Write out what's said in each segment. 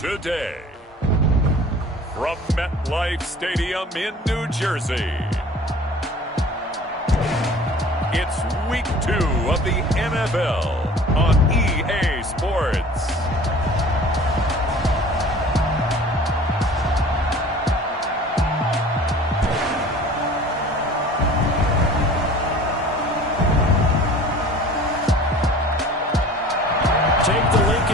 Today, from MetLife Stadium in New Jersey, it's Week 2 of the NFL on EA Sports.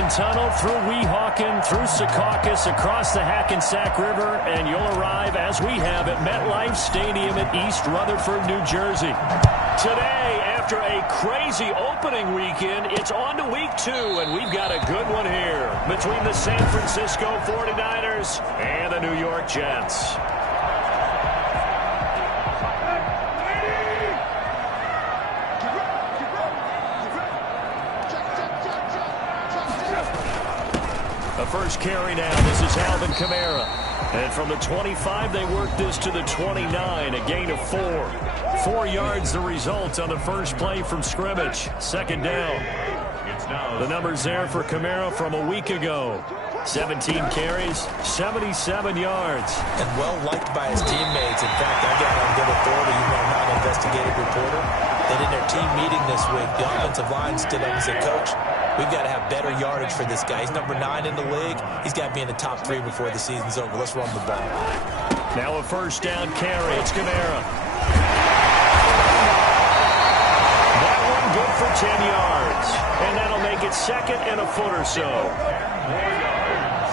Tunnel through Weehawken, through Secaucus, across the Hackensack River, and you'll arrive, as we have, at MetLife Stadium in East Rutherford, New Jersey. Today, after a crazy opening weekend, it's on to Week 2, and we've got a good one here between the San Francisco 49ers and the New York Jets. First carry now. This is Alvin Kamara. And from the 25, they work this to the 29, a gain of 4. 4 yards the result on the first play from scrimmage. Second down. The numbers there for Kamara from a week ago. 17 carries, 77 yards. And well-liked by his teammates. In fact, I got on good authority, even though I'm not an investigative reporter, that in their team meeting this week, the offensive line stood up and said, "Coach, we've got to have better yardage for this guy. He's number 9 in the league. He's got to be in the top 3 before the season's over. Let's run the ball." Now a first down carry. It's Kamara. That one good for 10 yards. And that'll make it second and a foot or so. 4 yards.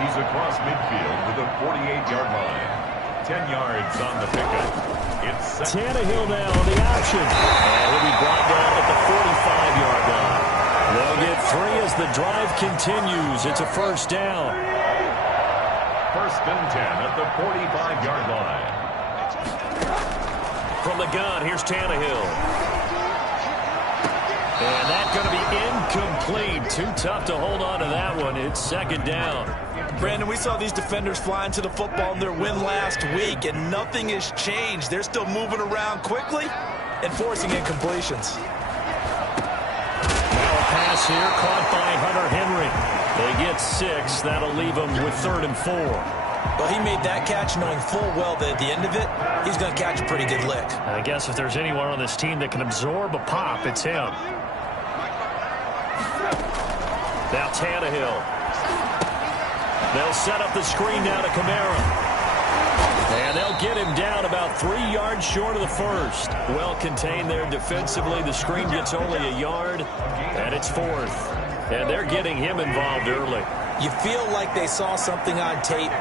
He's across midfield to the 48-yard line. 10 yards on the pickup. It's Tannehill now on the option. And he'll be brought down at the 45-yard line. They'll get 3 as the drive continues. It's a first down. First and 10 at the 45-yard line. From the gun, here's Tannehill. And that's going to be incomplete. Too tough to hold on to that one. It's second down. Brandon, we saw these defenders fly into the football in their win last week, and nothing has changed. They're still moving around quickly and forcing incompletions. Pass here caught by Hunter Henry. They get 6. That'll leave them with 3rd and 4. Well, he made that catch knowing full well that at the end of it, he's going to catch a pretty good lick. I guess if there's anyone on this team that can absorb a pop, it's him. Now Tannehill. They'll set up the screen now to Kamara. And they'll get him down about 3 yards short of the first. Well contained there defensively. The screen gets only a yard, and it's 4th. And they're getting him involved early. You feel like they saw something on tape,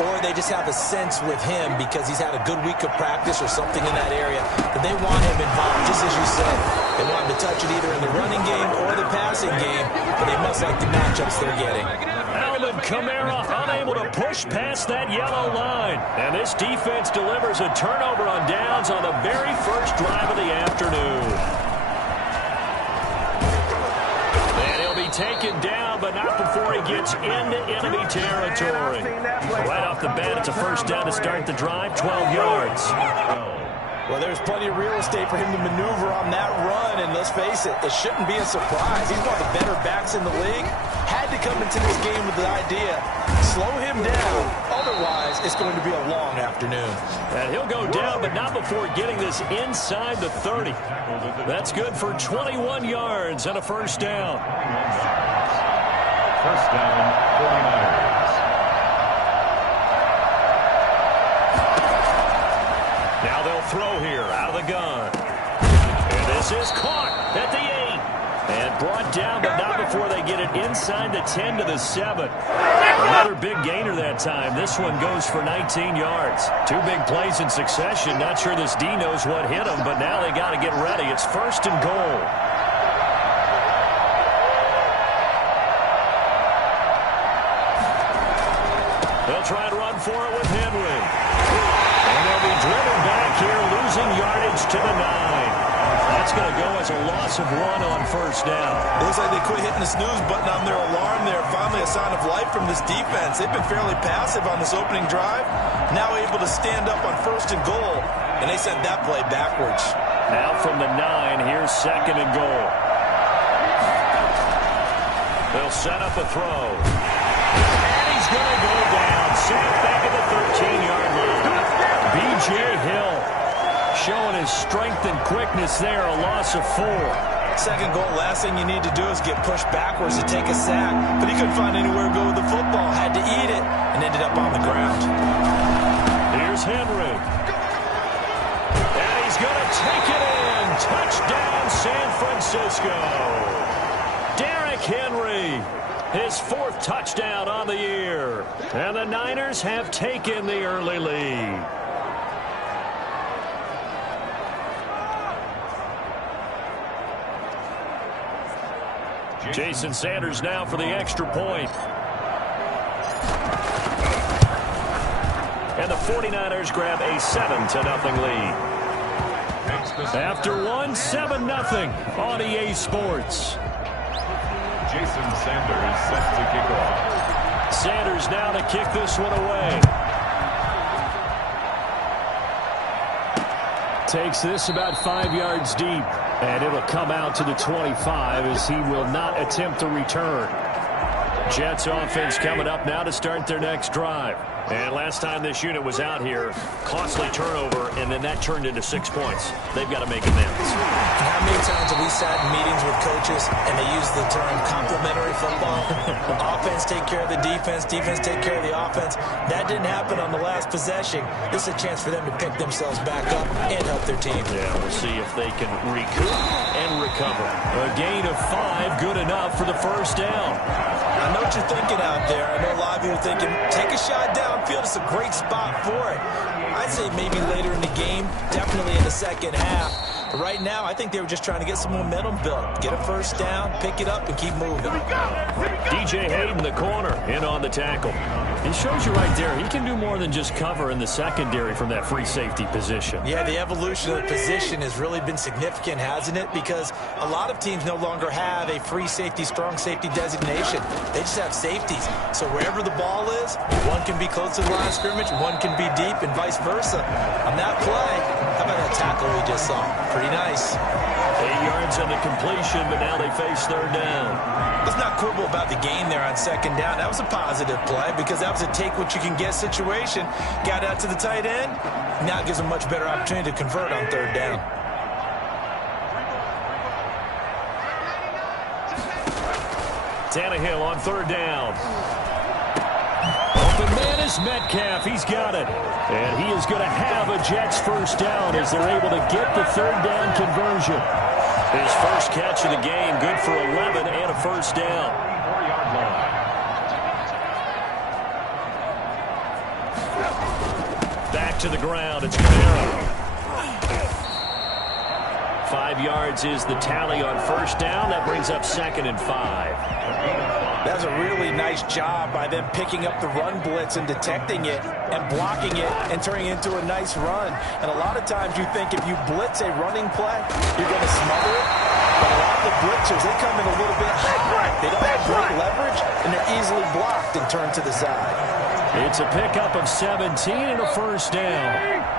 or they just have a sense with him because he's had a good week of practice or something in that area that they want him involved, just as you said. They want him to touch it either in the running game or the passing game, but they must like the matchups they're getting. Alvin Kamara unable to push past that yellow line. And this defense delivers a turnover on downs on the very first drive of the afternoon. And he'll be taken down, but not before he gets into enemy territory. Right off the bat, it's a first down to start the drive, 12 yards. Well, there's plenty of real estate for him to maneuver on that run, and let's face it, it shouldn't be a surprise. He's one of the better backs in the league. Had to come into this game with the idea, slow him down, otherwise it's going to be a long afternoon. And he'll go down, but not before getting this inside the 30. That's good for 21 yards and a first down. First down, 49ers. Now they'll throw here out of the gun. And this is caught at the 8. And brought down, but not before they get it inside the 10 to the 7. Another big gainer that time. This one goes for 19 yards. 2 big plays in succession. Not sure this D knows what hit him, but now they got to get ready. It's first and goal. They'll try and run for it with Henry. And they'll be driven back here, losing yardage to the 9. That's going to go as a loss of 1 on first down. It looks like they quit hitting the snooze button on their alarm there. Finally a sign of life from this defense. They've been fairly passive on this opening drive. Now able to stand up on first and goal. And they sent that play backwards. Now from the 9, here's second and goal. They'll set up a throw. And he going to go down. Sacked back at the 13-yard line. B.J. Hill showing his strength and quickness there, a loss of 4. Second goal, last thing you need to do is get pushed backwards to take a sack. But he couldn't find anywhere to go with the football. Had to eat it and ended up on the ground. Here's Henry. And he's going to take it in. Touchdown, San Francisco. Derrick Henry, his 4th touchdown on the year. And the Niners have taken the early lead. Jason Sanders now for the extra point. And the 49ers grab a 7-0 lead. After one, 7-0 on EA Sports. Jason Sanders set to kick off. Sanders now to kick this one away. Takes this about 5 yards deep. And it'll come out to the 25 as he will not attempt to return. Jets offense coming up now to start their next drive. And last time this unit was out here, costly turnover, and then that turned into 6 points. They've got to make amends. How many times have we sat in meetings with coaches and they use the term complementary football? Offense take care of the defense, defense take care of the offense. That didn't happen on the last possession. This is a chance for them to pick themselves back up and help their team. Yeah, we'll see if they can recoup and recover. A gain of 5, good enough for the first down. I know what you're thinking out there. I know a lot of you are thinking, take a shot downfield. It's a great spot for it. I'd say maybe later in the game, definitely in the second half. But right now, I think they were just trying to get some momentum built. Get a first down, pick it up, and keep moving. DJ Hayden, the corner, in on the tackle. He shows you right there, he can do more than just cover in the secondary from that free safety position. Yeah, the evolution of the position has really been significant, hasn't it? Because a lot of teams no longer have a free safety, strong safety designation. They just have safeties. So wherever the ball is, one can be close to the line of scrimmage, one can be deep, and vice versa. On that play, how about that tackle we just saw? Pretty nice. 8 yards on the completion, but now they face third down. Let's not quibble about the gain there on second down. That was a positive play because that was a take-what-you-can-get situation. Got out to the tight end. Now it gives them much better opportunity to convert on third down. Tannehill on third down. Open man is Metcalf. He's got it. And he is going to have a Jets first down as they're able to get the third down conversion. His first catch of the game, good for 11 and a first down. 4-yard line. Back to the ground. It's Kamara. 5 yards is the tally on first down. That brings up 2nd and 5. That's a really nice job by them picking up the run blitz and detecting it and blocking it and turning it into a nice run. And a lot of times you think if you blitz a running play, you're going to smother it. But a lot of the blitzers, they come in a little bit high. They don't have great leverage, and they're easily blocked and turned to the side. It's a pickup of 17 and a first down.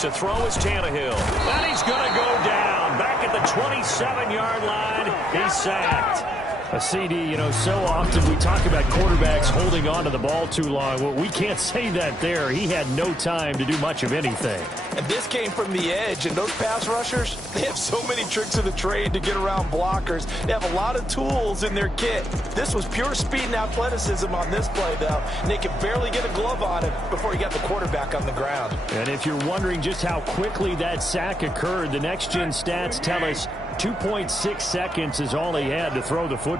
To throw is Tannehill. And he's going to go down. Back at the 27-yard line. He's sacked. A CD, so often we talk about quarterbacks holding on to the ball too long. Well, we can't say that there. He had no time to do much of anything. And this came from the edge, and those pass rushers, they have so many tricks of the trade to get around blockers. They have a lot of tools in their kit. This was pure speed and athleticism on this play, though. And they could barely get a glove on it before he got the quarterback on the ground. And if you're wondering just how quickly that sack occurred, the next-gen stats tell us 2.6 seconds is all he had to throw the football.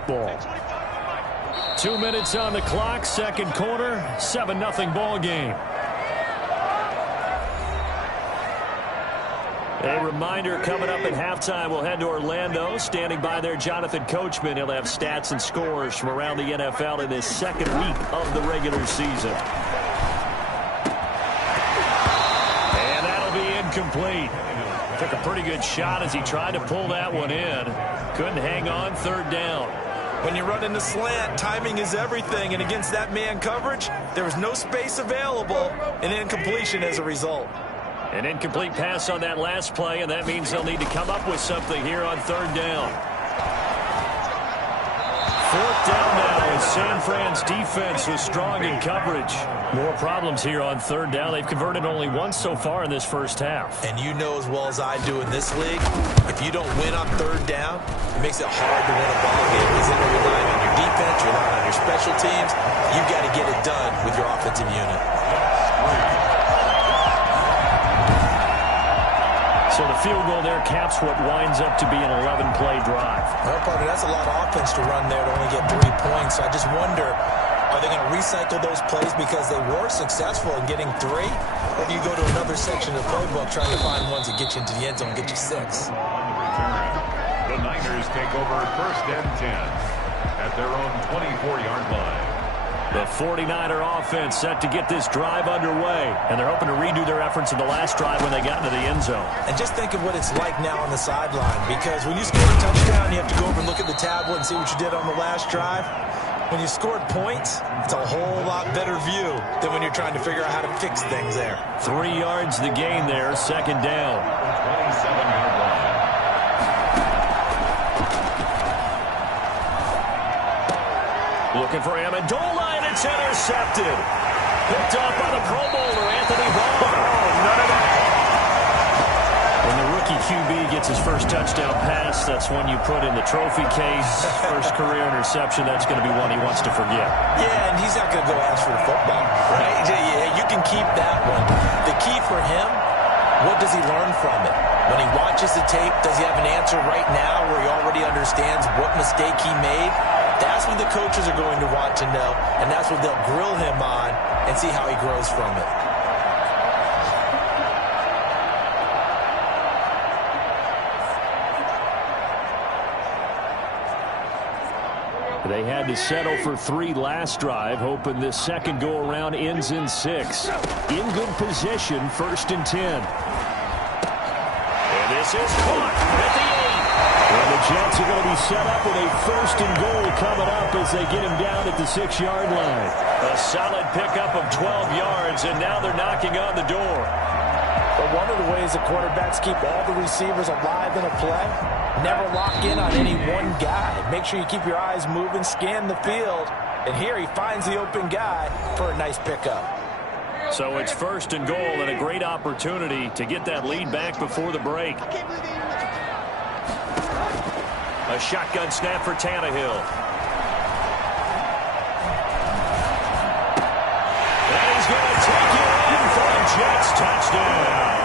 2 minutes on the clock, second quarter, 7-0 ball game. A reminder coming up at halftime, we'll head to Orlando. Standing by there, Jonathan Coachman. He'll have stats and scores from around the NFL in this second week of the regular season. And that'll be incomplete. Took a pretty good shot as he tried to pull that one in. Couldn't hang on, third down. When you run in the slant, timing is everything. And against that man coverage, there was no space available, and incompletion as a result. An incomplete pass on that last play, and that means they'll need to come up with something here on third down. Fourth down now as San Fran's defense was strong in coverage. More problems here on third down. They've converted only once so far in this first half. And you know as well as I do in this league, if you don't win on third down, it makes it hard to win a ball game because then you're relying on your defense, you're relying on your special teams. You've got to get it done with your offensive unit. So the field goal there caps what winds up to be an 11-play drive. Well, partner, that's a lot of offense to run there to only get 3 points. So I just wonder, are they going to recycle those plays because they were successful in getting 3? Or do you go to another section of the playbook trying to find ones that get you into the end zone and get you 6? On the return, the Niners take over first and 10 at their own 24-yard line. The 49er offense set to get this drive underway, and they're hoping to redo their efforts in the last drive when they got into the end zone. And just think of what it's like now on the sideline, because when you score a touchdown, you have to go over and look at the tablet and see what you did on the last drive. When you scored points, it's a whole lot better view than when you're trying to figure out how to fix things there. 3 yards the gain there, second down. 27-yard line. Looking for Amendola, and it's intercepted. Picked up by the Pro Bowler, Anthony Barr. None of that. When the rookie QB gets his first touchdown pass, that's one you put in the trophy case. First career interception, that's going to be one he wants to forget. Yeah, and he's not going to go ask for the football, right? Yeah, you can keep that one. The key for him, what does he learn from it? When he watches the tape, does he have an answer right now where he already understands what mistake he made? That's what the coaches are going to want to know, and that's what they'll grill him on and see how he grows from it. They had to settle for 3 last drive, hoping this second go-around ends in 6. In good position, first and 10. And this is caught at the 8. And the Jets are going to be set up with a first and goal coming up as they get him down at the 6-yard line. A solid pickup of 12 yards, and now they're knocking on the door. But one of the ways the quarterbacks keep all the receivers alive in a play, never lock in on any one guy. Make sure you keep your eyes moving, scan the field, and here he finds the open guy for a nice pickup. So it's first and goal and a great opportunity to get that lead back before the break. A shotgun snap for Tannehill. And he's going to take it in for a Jets touchdown.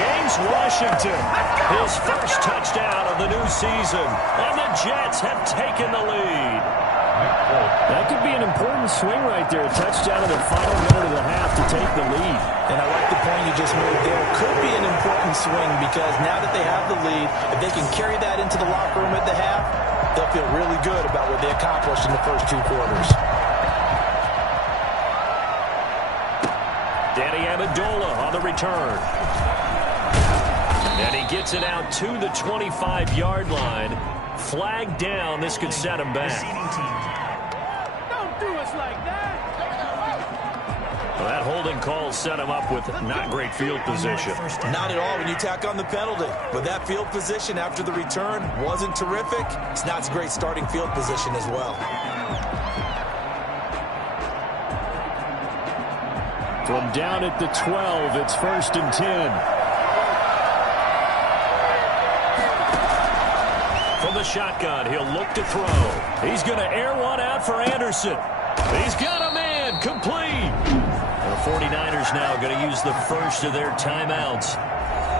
James Washington, his first touchdown of the new season. And the Jets have taken the lead. That could be an important swing right there. A touchdown in the final minute of the half to take the lead. And I like the point you just made there. Could be an important swing because now that they have the lead, if they can carry that into the locker room at the half, they'll feel really good about what they accomplished in the first 2 quarters. Danny Amendola on the return. And he gets it out to the 25-yard line. Flag down. This could set him back. Don't do us like that. Well, that holding call set him up with not great field position. Not at all when you tack on the penalty. But that field position after the return wasn't terrific. It's not a great starting field position as well. From down at the 12, it's first and 10. From the shotgun, he'll look to throw. He's going to air one out for Anderson. He's got a man, complete. The 49ers now going to use the first of their timeouts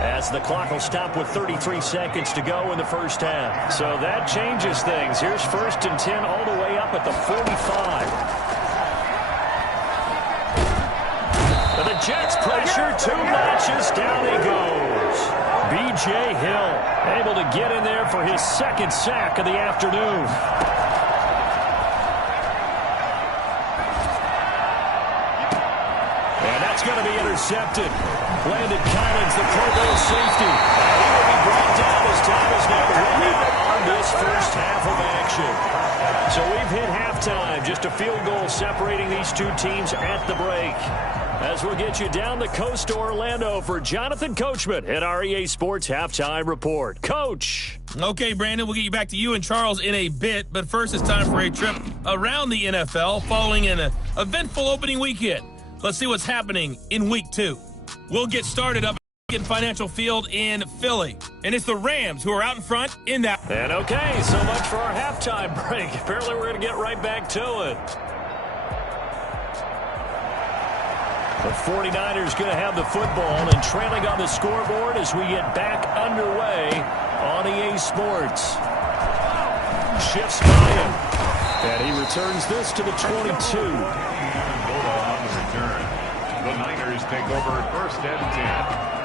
as the clock will stop with 33 seconds to go in the first half. So that changes things. Here's first and 10 all the way up at the 45. And the Jets pressure too much as down he goes. B.J. Hill able to get in there for his second sack of the afternoon. And that's going to be intercepted. Landon Collins, the Pro Bowl safety. He will be brought down as time is now running on this first half of action. So we've hit halftime. Just a field goal separating these two teams at the break. as we'll get you down the coast to Orlando for Jonathan Coachman at our EA Sports Halftime Report. Coach. Okay, Brandon, we'll get you back to you and Charles in a bit, but first it's time for a trip around the NFL following an eventful opening weekend. Let's see what's happening in Week 2. We'll get started up in Financial Field in Philly, and it's the Rams who are out in front in that. And okay, so much for our halftime break. Apparently we're going to get right back to it. The 49ers going to have the football and trailing on the scoreboard as we get back underway on EA Sports. Shifts by him. And he returns this to the 22. On the return. The Niners take over first and 10.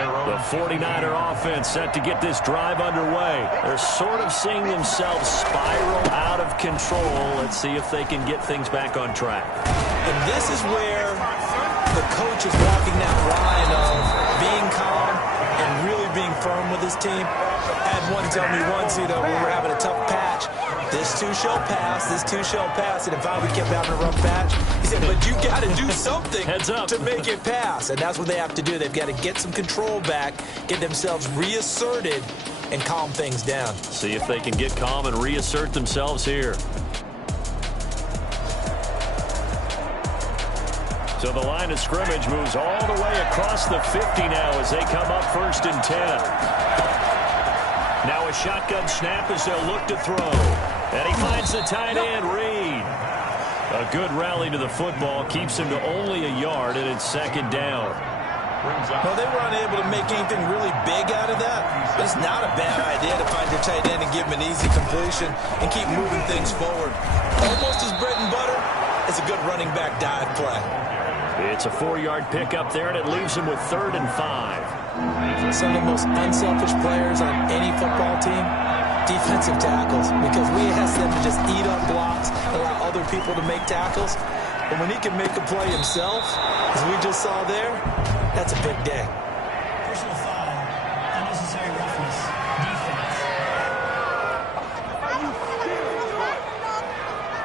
The 49er offense set to get this drive underway. They're sort of seeing themselves spiral out of control. Let's see if they can get things back on track. And this is where the coach is walking that line of being calm and really being firm with his team. I had one tell me once, we were having a tough patch. This too shall pass, this too shall pass. And if we kept having a rough patch, he said, but you got to do something to make it pass. And that's what they have to do. They've got to get some control back, get themselves reasserted, and calm things down. See if they can get calm and reassert themselves here. So the line of scrimmage moves all the way across the 50 now as they come up first and 10. Now a shotgun snap as they'll look to throw. And he finds the tight end, Reed. A good rally to the football keeps him to only a yard, and it's second down. Well, they were unable to make anything really big out of that. But it's not a bad idea to find your tight end and give him an easy completion and keep moving things forward. Almost as bread and butter as a good running back dive play. It's a 4-yard pickup there, and it leaves him with 3rd and 5. Some of the most unselfish players on any football team, defensive tackles, because we ask them to just eat up blocks, allow other people to make tackles. But when he can make a play himself, as we just saw there, that's a big day. Personal foul, unnecessary roughness, defense.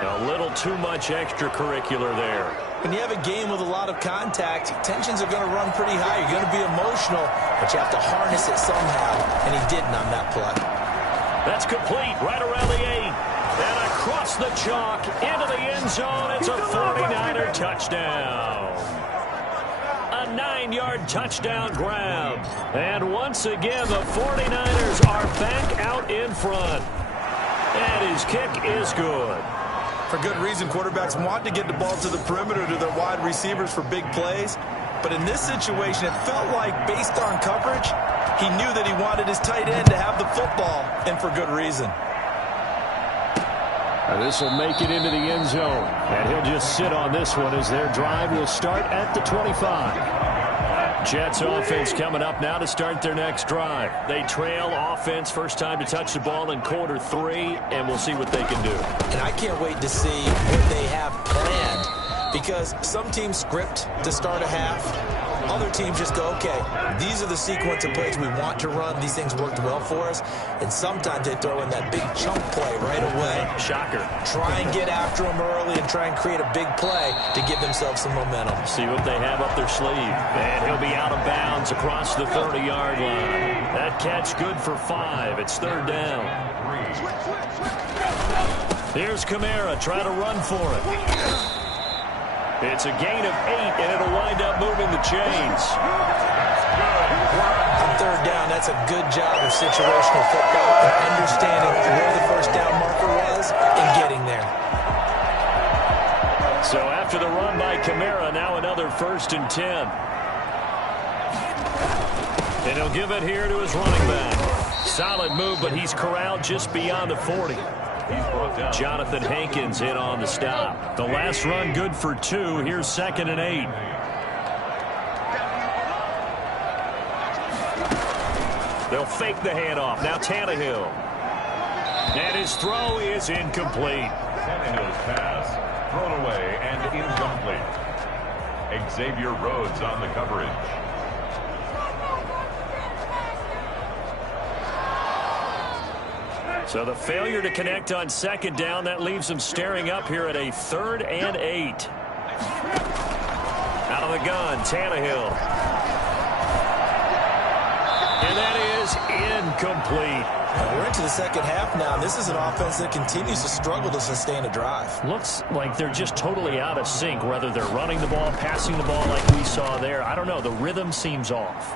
A little too much extracurricular there. When you have a game with a lot of contact, tensions are going to run pretty high. You're going to be emotional, but you have to harness it somehow, and he didn't on that play. That's complete right around the 8. And across the chalk into the end zone. It's a 49er touchdown. A 9-yard touchdown grab. And once again, the 49ers are back out in front. And his kick is good. For good reason, quarterbacks want to get the ball to the perimeter to their wide receivers for big plays. But in this situation, it felt like, based on coverage, he knew that he wanted his tight end to have the football, and for good reason. This will make it into the end zone. And he'll just sit on this one as their drive will start at the 25. Jets offense coming up now to start their next drive. They trail offense, first time to touch the ball in quarter 3, and we'll see what they can do. And I can't wait to see what they have planned, because some teams script to start a half. Other teams just go, okay, these are the sequence of plays we want to run. These things worked well for us. And sometimes they throw in that big chunk play right away. Shocker. Try and get after them early and try and create a big play to give themselves some momentum. See what they have up their sleeve. And he'll be out of bounds across the 30-yard line. That catch good for 5. It's 3rd down. Here's Kamara trying to run for it. It's a gain of 8, and it'll wind up moving the chains. On 3rd down, that's a good job of situational football and understanding where the first down marker was and getting there. So after the run by Kamara, now another 1st and 10. And he'll give it here to his running back. Solid move, but he's corralled just beyond the 40. Jonathan Hankins in on the stop. The last run good for 2. Here's 2nd and 8. They'll fake the handoff. Now Tannehill. And his throw is incomplete. Tannehill's pass thrown away and incomplete. Xavier Rhodes on the coverage. So the failure to connect on 2nd down, that leaves them staring up here at a 3rd and 8. Out Out of the gun, Tannehill. And that is incomplete. We're into the second half now. This is an offense that continues to struggle to sustain a drive. Looks like they're just totally out of sync, whether they're running the ball, passing the ball like we saw there. I don't know. The rhythm seems off.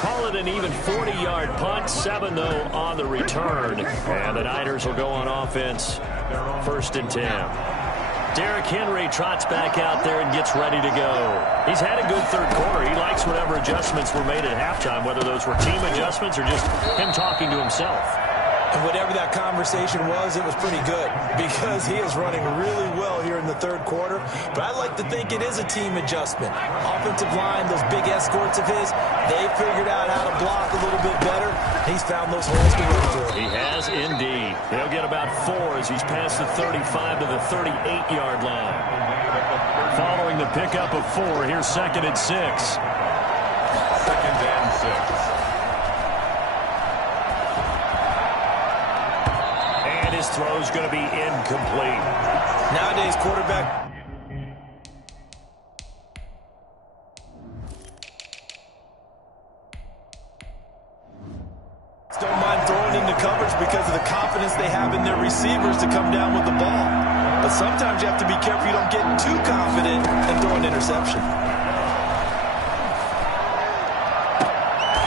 Call it an even 40-yard punt. 7, though, on the return. And the Niners will go on offense. 1st and 10. Derrick Henry trots back out there and gets ready to go. He's had a good third quarter. He likes whatever adjustments were made at halftime, whether those were team adjustments or just him talking to himself. And whatever that conversation was, it was pretty good because he is running really well here in the third quarter. But I like to think it is a team adjustment. Offensive line, those big escorts of his, they figured out how to block a little bit better. He's found those holes to run through. He has indeed. He'll get about 4 as he's past the 35 to the 38-yard line. Following the pickup of 4, here's 2nd and 6. 2nd and 6. His throw is going to be incomplete. Nowadays, quarterback. Don't mind throwing into coverage because of the confidence they have in their receivers to come down with the ball. But sometimes you have to be careful you don't get too confident and throw an interception.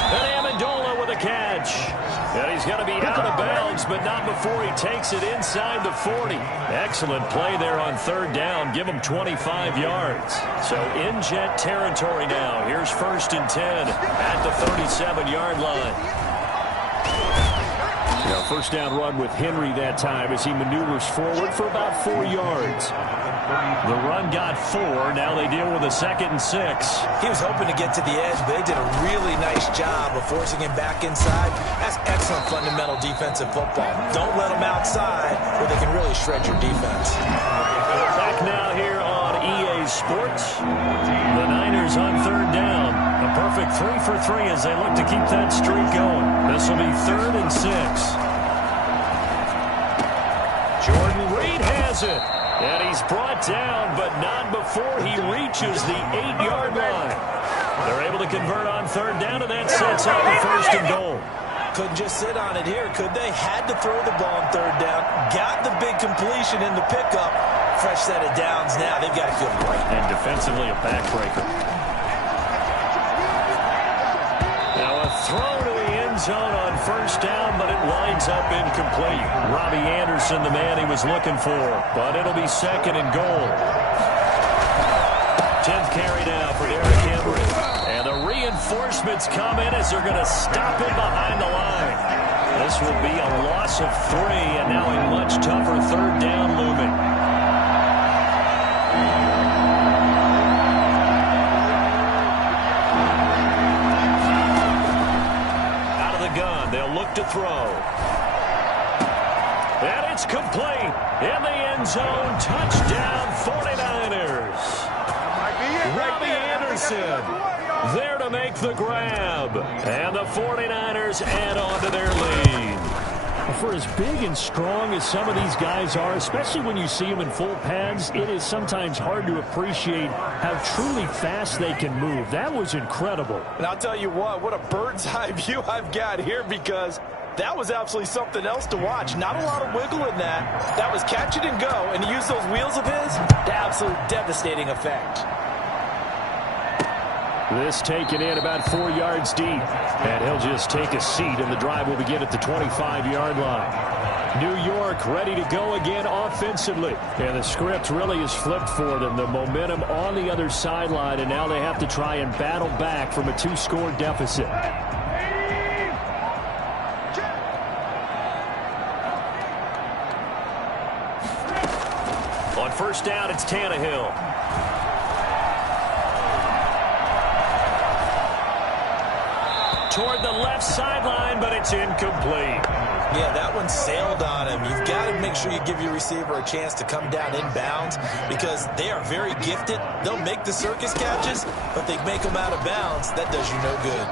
And Amendola with a catch. And he's going to be out of bounds, but not before he takes it inside the 40. Excellent play there on 3rd down. Give him 25 yards. So in jet territory now. Here's 1st and 10 at the 37-yard line. Now, 1st down run with Henry that time as he maneuvers forward for about 4 yards. The run got 4. Now they deal with a 2nd and 6. He was hoping to get to the edge, but they did a really nice job of forcing him back inside. That's excellent fundamental defensive football. Don't let them outside where they can really shred your defense. Back now here on EA Sports. The Niners on 3rd down. A perfect 3 for 3 as they look to keep that streak going. This will be 3rd and 6. Jordan Reed has it. And he's brought down, but not before he reaches the 8-yard line. They're able to convert on 3rd down, and that sets up the 1st and goal. Couldn't just sit on it here, could they? Had to throw the ball on 3rd down. Got the big completion in the pickup. Fresh set of downs now. They've got to feel great. And defensively a backbreaker. Now a throw to the end zone on 1st down, but it winds up incomplete. Robbie Anderson, the man he was looking for, but it'll be 2nd and goal. 10th carry now for Derrick Henry. And the reinforcements come in as they're going to stop him behind the line. This will be a loss of 3, and now a much tougher 3rd down looming. Out of the gun, they'll look to throw. And it's complete. In the end zone, touchdown 49ers. Robbie Anderson there to make the grab. And the 49ers add on to their lead. For as big and strong as some of these guys are, especially when you see them in full pads, it is sometimes hard to appreciate how truly fast they can move. That was incredible. And I'll tell you what a bird's eye view I've got here, because that was absolutely something else to watch. Not a lot of wiggle in that. That was catch it and go, and to use those wheels of his, the absolute devastating effect. This taken in about 4 yards deep. And he'll just take a seat, and the drive will begin at the 25-yard line. New York ready to go again offensively. And the script really is flipped for them. The momentum on the other sideline, and now they have to try and battle back from a 2-score deficit. On 1st down, it's Tannehill. Toward the left sideline, but it's incomplete. Yeah, that one sailed on him. You've got to make sure you give your receiver a chance to come down inbounds, because they are very gifted. They'll make the circus catches, but they make them out of bounds. That does you no good.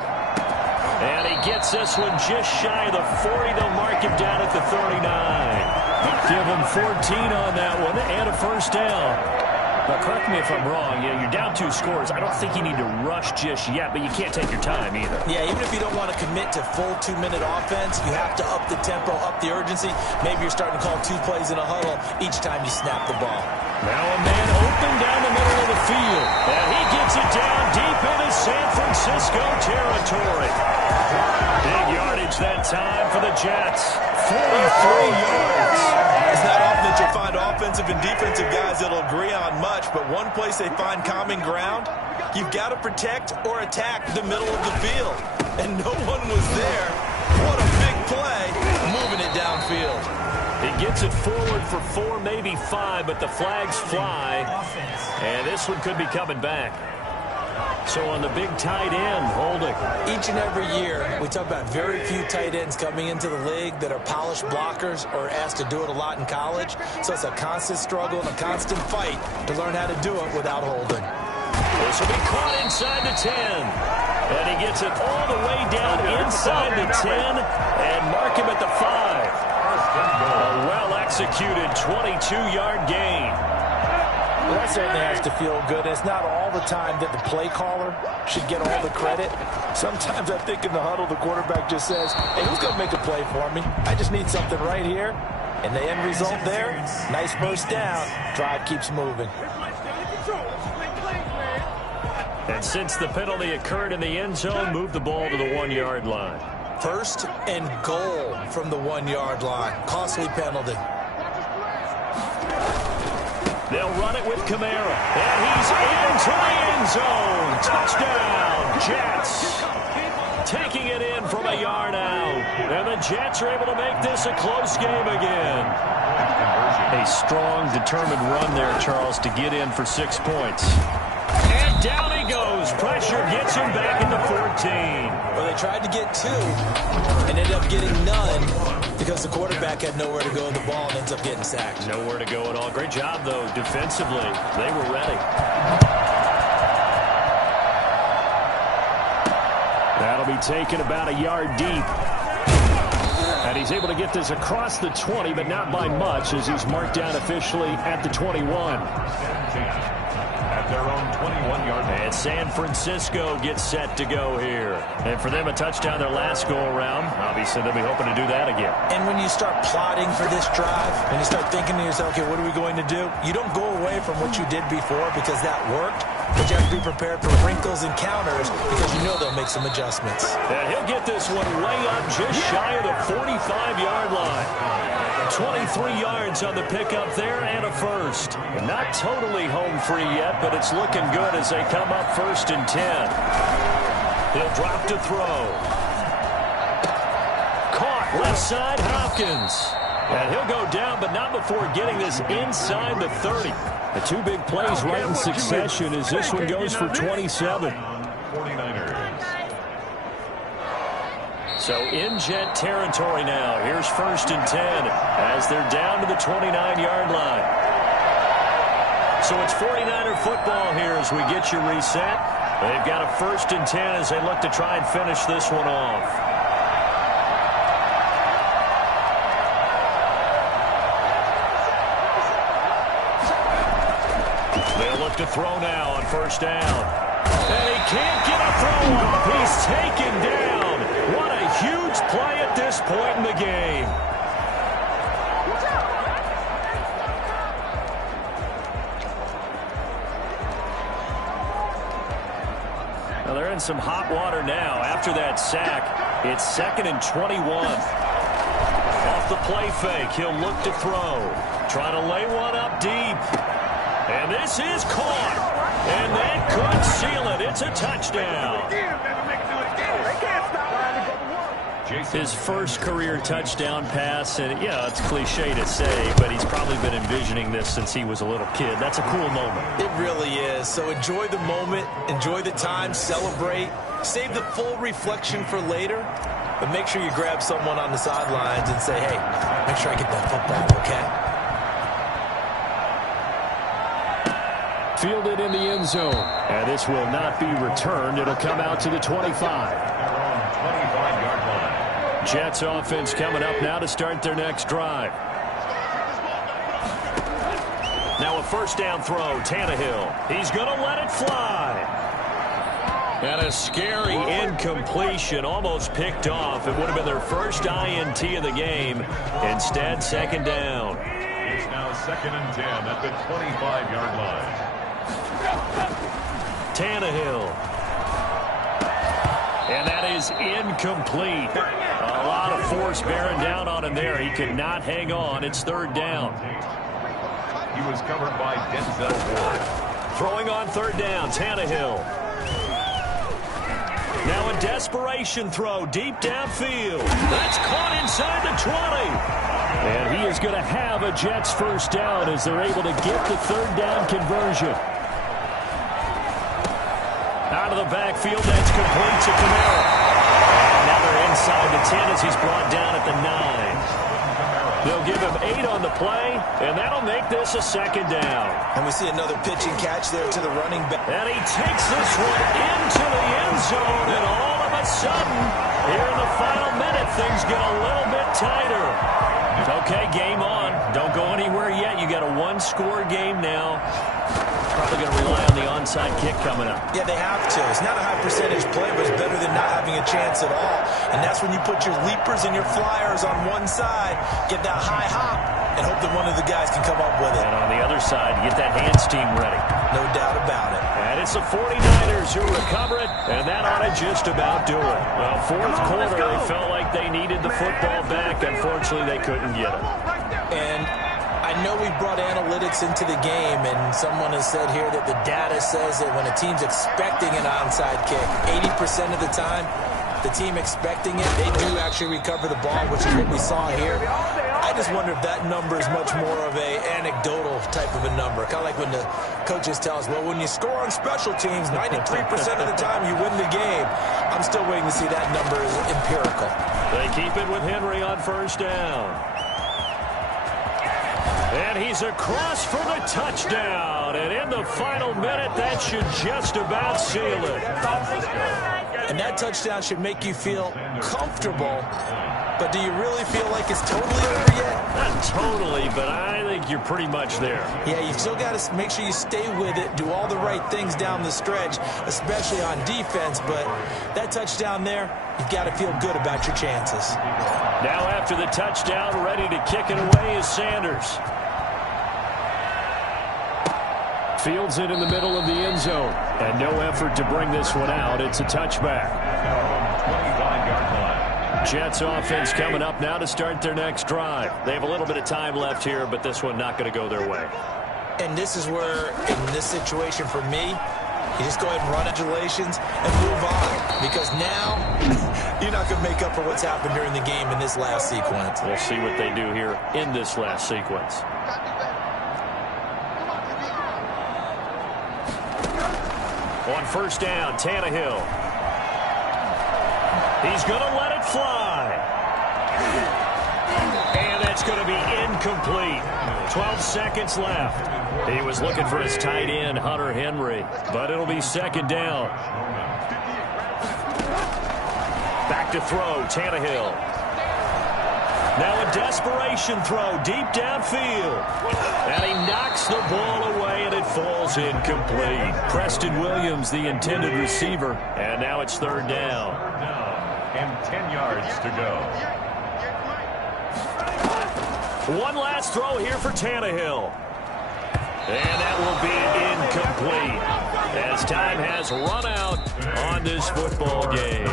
And he gets this one just shy of the 40. They'll mark him down at the 39. Give him 14 on that one and a first down. Now, correct me if I'm wrong. Yeah, you're down 2 scores. I don't think you need to rush just yet, but you can't take your time either. Yeah, even if you don't want to commit to full 2-minute offense, you have to up the tempo, up the urgency. Maybe you're starting to call 2 plays in a huddle each time you snap the ball. Now a man open down the middle of the field. And he gets it down deep into San Francisco territory. Big yardage that time for the Jets. 43 yards. It's not often that you'll find offensive and defensive guys that'll agree on much, but one place they find common ground, you've got to protect or attack the middle of the field. And no one was there. What a big play, moving it downfield. He gets it forward for 4, maybe 5, but the flags fly. And this one could be coming back. So on the big tight end, holding. Each and every year, we talk about very few tight ends coming into the league that are polished blockers or asked to do it a lot in college. So it's a constant struggle and a constant fight to learn how to do it without holding. This will be caught inside the 10. And he gets it all the way down inside the 10 and mark him at the 5. A well-executed 22-yard gain. Well, that certainly has to feel good. It's not all the time that the play caller should get all the credit. Sometimes I think in the huddle, the quarterback just says, hey, who's going to make a play for me? I just need something right here. And the end result there, nice first down. Drive keeps moving. And since the penalty occurred in the end zone, move the ball to the 1-yard line. 1st and goal from the 1-yard line. Costly penalty. They'll run it with Kamara. And he's into the end zone. Touchdown, Jets. Taking it in from a yard out. And the Jets are able to make this a close game again. A strong, determined run there, Charles, to get in for 6 points. And down he goes. Pressure gets him back into 14. Well, they tried to get 2 and ended up getting none because the quarterback had nowhere to go with the ball and ends up getting sacked. Nowhere to go at all. Great job, though, defensively. They were ready. That'll be taken about a yard deep. And he's able to get this across the 20, but not by much, as he's marked down officially at the 21. At their own 21-yard line. And San Francisco gets set to go here. And for them, a touchdown their last go-around. Obviously, they'll be hoping to do that again. And when you start plotting for this drive, when you start thinking to yourself, okay, what are we going to do? You don't go away from what you did before because that worked. But you have to be prepared for wrinkles and counters because you know they'll make some adjustments. And he'll get this one way up just shy of the 45-yard line. 23 yards on the pickup there and a first. Not totally home free yet, but it's looking good as they come up 1st and 10. He'll drop to throw. Caught left side, Hopkins. And he'll go down, but not before getting this inside the 30. The 2 big plays right in succession as this one goes for 27. 49ers. So in Jet territory now. Here's 1st and 10 as they're down to the 29-yard line. So it's 49er football here as we get you reset. They've got a 1st and 10 as they look to try and finish this one off. They'll look to throw now on 1st down. And he can't get a throw off. He's taken down. What a huge play at this point in the game. Now they're in some hot water now. After that sack, it's 2nd and 21. Off the play fake, he'll look to throw. Trying to lay one up deep. And this is caught. And that could seal it. It's a touchdown. His first career touchdown pass, and yeah, it's cliche to say, but he's probably been envisioning this since he was a little kid. That's a cool moment. It really is. So enjoy the moment, enjoy the time, celebrate, save the full reflection for later, but make sure you grab someone on the sidelines and say, hey, make sure I get that football, okay? Fielded in the end zone, and this will not be returned. It'll come out to the 25. 25-yard line. Jets offense coming up now to start their next drive. first down throw, Tannehill. He's going to let it fly. And a scary incompletion, almost picked off. It would have been their first INT of the game. Instead, second down. It's now 2nd and 10 at the 25-yard line. Tannehill. And that is incomplete. A lot of force bearing down on him there. He could not hang on. It's third down. He was covered by Denzel Ward. Throwing on third down, Tannehill. Now a desperation throw deep downfield. That's caught inside the 20. And he is going to have a Jets first down as they're able to get the third down conversion. Out of the backfield, that's complete to Kamara. And now they're inside the 10 as he's brought down at the 9. They'll give him 8 on the play, and that'll make this a second down. And we see another pitch and catch there to the running back. And he takes this one into the end zone, and all of a sudden, here in the final minute, things get a little bit tighter. Okay, game on. Don't go anywhere yet. You got a one-score game now. Probably going to rely on the onside kick coming up. Yeah, they have to. It's not a high percentage play, but it's better than not having a chance at all. And that's when you put your leapers and your flyers on one side, get that high hop, and hope that one of the guys can come up with it. And on the other side, get that hands team ready. No doubt about it. And it's the 49ers who recover it, and that ought to just about do it. Well, fourth quarter, they felt like they needed the football back. Unfortunately, they couldn't get it. And I know we brought analytics into the game, and someone has said here that the data says that when a team's expecting an onside kick, 80% of the time, the team expecting it, they do actually recover the ball, which is what we saw here. I just wonder if that number is much more of a anecdotal type of a number. Kind of like when the coaches tell us, well, when you score on special teams, 93% of the time you win the game. I'm still waiting to see that number is empirical. They keep it with Henry on first down. And he's across for the touchdown. And in the final minute, that should just about seal it. And that touchdown should make you feel comfortable. But do you really feel like it's totally over yet? Not totally, but I think you're pretty much there. Yeah, you've still got to make sure you stay with it, do all the right things down the stretch, especially on defense. But that touchdown there, you've got to feel good about your chances. Now after the touchdown, ready to kick it away is Sanders. Fields it in the middle of the end zone. And no effort to bring this one out. It's a touchback. 25-yard line. Jets offense coming up now to start their next drive. They have a little bit of time left here, but this one not going to go their way. And this is where, in this situation for me, you just go ahead and run congratulations and move on. Because now, you're not going to make up for what's happened during the game in this last sequence. We'll see what they do here in this last sequence. On first down, Tannehill. He's going to let it fly. And that's going to be incomplete. 12 seconds left. He was looking for his tight end, Hunter Henry, but it'll be second down. Back to throw, Tannehill. Now a desperation throw deep downfield. And he knocks the ball away, and it falls incomplete. Preston Williams, the intended receiver. And now it's third down. And 10 yards to go. One last throw here for Tannehill. And that will be incomplete as time has run out on this football game.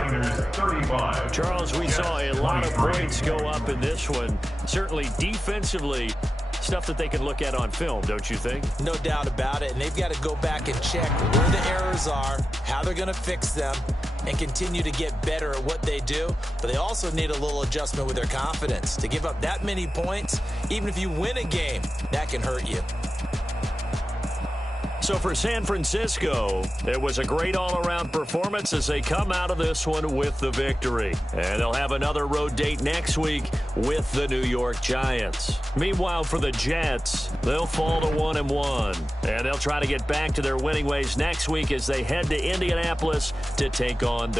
Charles, we saw a lot of points go up in this one. Certainly defensively, stuff that they can look at on film, don't you think? No doubt about it. And they've got to go back and check where the errors are, how they're going to fix them, and continue to get better at what they do. But they also need a little adjustment with their confidence. To give up that many points, even if you win a game, that can hurt you. So for San Francisco, it was a great all-around performance as they come out of this one with the victory. And they'll have another road date next week with the New York Giants. Meanwhile, for the Jets, they'll fall to 1-1. And they'll try to get back to their winning ways next week as they head to Indianapolis to take on the